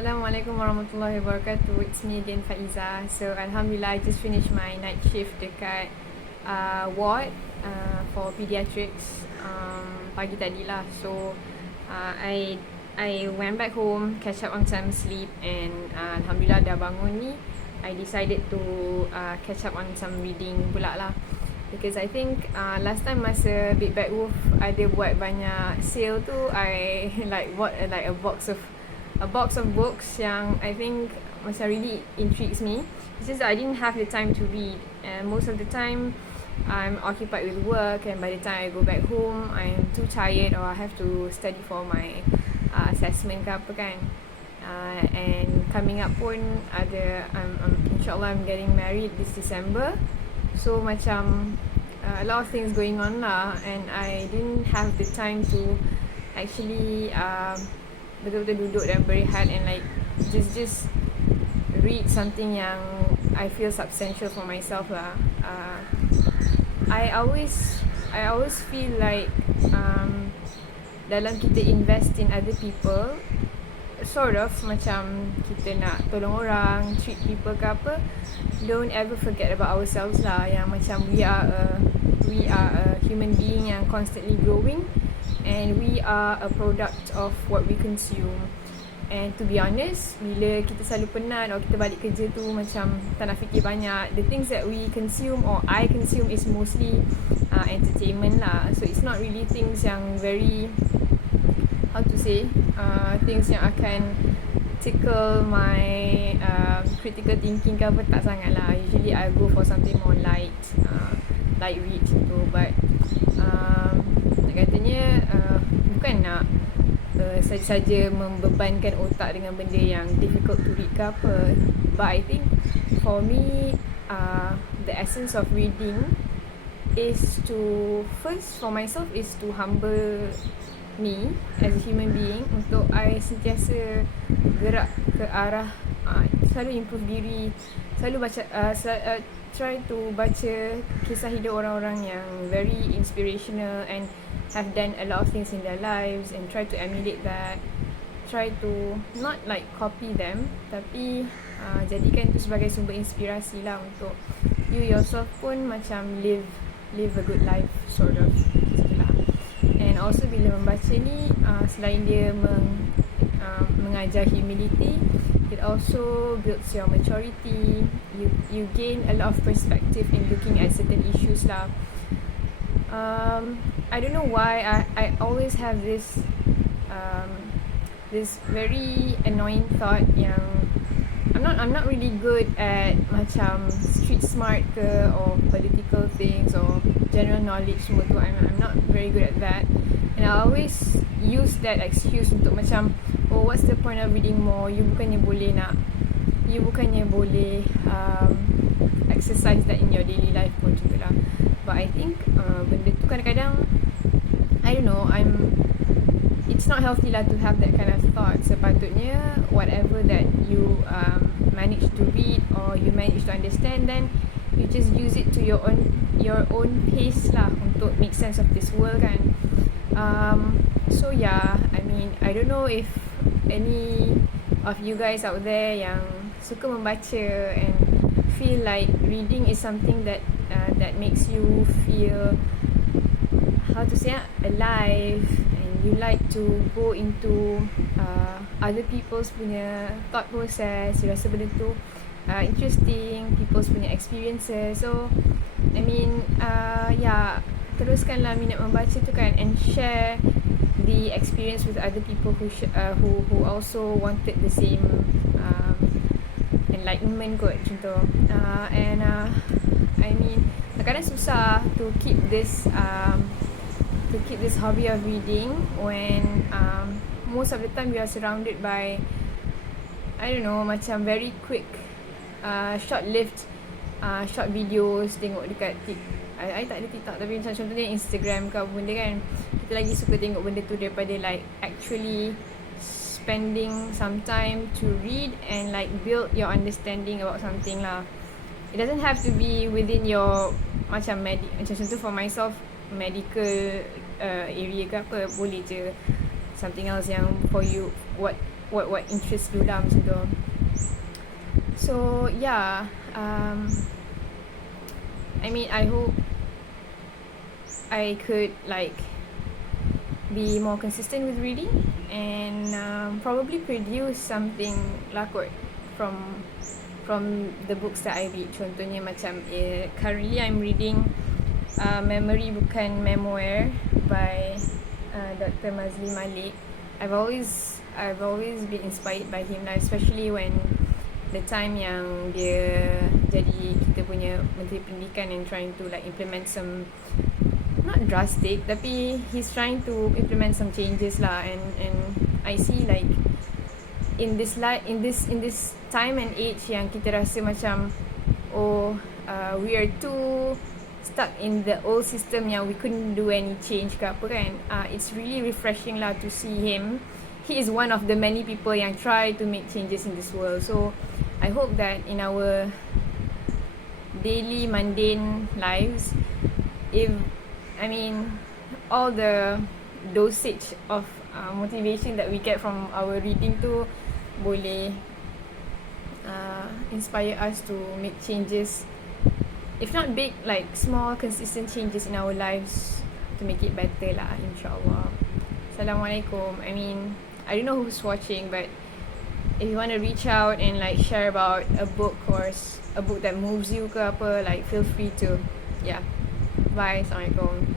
Assalamualaikum warahmatullahi wabarakatuh. It's me again, Faiza. So Alhamdulillah, I just finished my night shift dekat ward for pediatrics pagi tadi lah. So I went back home, catch up on some sleep, and Alhamdulillah dah bangun ni. I decided to catch up on some reading pula lah. Because I think last time masa Big Bad Wolf ada buat banyak sale tu, I like bought like a box of books yang I think macam really intrigues me. It's just that I didn't have the time to read, and most of the time I'm occupied with work, and by the time I go back home I'm too tired, or I have to study for my assessment ke apa kan. And coming up pun ada insyaAllah I'm getting married this December. So macam a lot of things going on lah, and I didn't have the time to actually betul-betul duduk dan berehat and like just read something yang I feel substantial for myself lah. I always feel like dalam kita invest in other people, sort of macam kita nak tolong orang, treat people ke apa, don't ever forget about ourselves lah, yang macam we are a human being yang constantly growing, and we are a product of what we consume. And to be honest, bila kita selalu penat or kita balik kerja tu macam tak nak fikir banyak, the things that we consume or I consume is mostly entertainment lah. So it's not really things yang very, how to say, things yang akan tickle my critical thinking ke apa, tak sangat lah. Usually I go for something more light read gitu. But nak katanya bukan nak saja-saja membebankan otak dengan benda yang difficult to read ke apa. But I think for me the essence of reading is to, first for myself, is to humble me as a human being, untuk I sentiasa gerak ke arah selalu improve diri, selalu baca try to baca kisah hidup orang-orang yang very inspirational and have done a lot of things in their lives, and try to emulate that, try to not like copy them, tapi jadikan itu sebagai sumber inspirasi lah untuk you yourself pun macam live a good life, sort of gitulah. And also bila membaca ni selain dia mengajar humility, it also builds your maturity. You gain a lot of perspective in looking at certain issues lah. I don't know why I always have this very annoying thought yang I'm not really good at macam street smart ke or political things or general knowledge semua tu. I'm not very good at that, and I always use that excuse untuk macam, oh, what's the point of reading more, you bukannya boleh exercise that in your daily life pun macam tu lah. But I think benda tu kadang-kadang, I don't know, it's not healthy lah to have that kind of thought. Sepatutnya whatever that you manage to read or you manage to understand, then you just use it to your own pace lah, untuk make sense of this world kan. So yeah, I mean, I don't know if any of you guys out there yang suka membaca and feel like reading is something that makes you feel, how to say, alive, and you like to go into other people's punya thought process, you rasa benda tu interesting, people's punya experiences. So I mean yeah, teruskanlah minat membaca tu kan, and share the experience with other people who also wanted the same enlightenment kot macam tu. And I mean, kadang susah to keep this hobby of reading when most of the time we are surrounded by, I don't know, macam very quick short-lived short videos. Tengok dekat I tak ada TikTok, tapi macam contohnya Instagram ke apa benda kan, kita lagi suka tengok benda tu daripada like actually spending some time to read and like build your understanding about something lah. It doesn't have to be within your macam contoh for myself, medical area ke apa, boleh je something else yang for you, what what interests you lah macam tu. So yeah, I mean I hope I could like be more consistent with reading and probably produce something lah kot from the books that I read. Contohnya macam currently I'm reading Memory Bukan Memoir by Dr. Mazli Malik. I've always been inspired by him lah, especially when the time yang dia jadi kita punya Menteri Pendidikan and trying to like implement some, not drastic, tapi he's trying to implement some changes lah, and I see like in this time and age yang kita rasa macam we are too stuck in the old system yang we couldn't do any change ke apa kan. It's really refreshing lah to see him. He is one of the many people yang try to make changes in this world. So I hope that in our daily mundane lives, all the dosage of motivation that we get from our reading tu boleh inspire us to make changes, if not big, like small consistent changes in our lives to make it better lah, insyaAllah. Assalamualaikum. I don't know who's watching, but if you want to reach out and like share about a book or a book that moves you ke apa, like feel free to. Yeah. Bye. Assalamualaikum.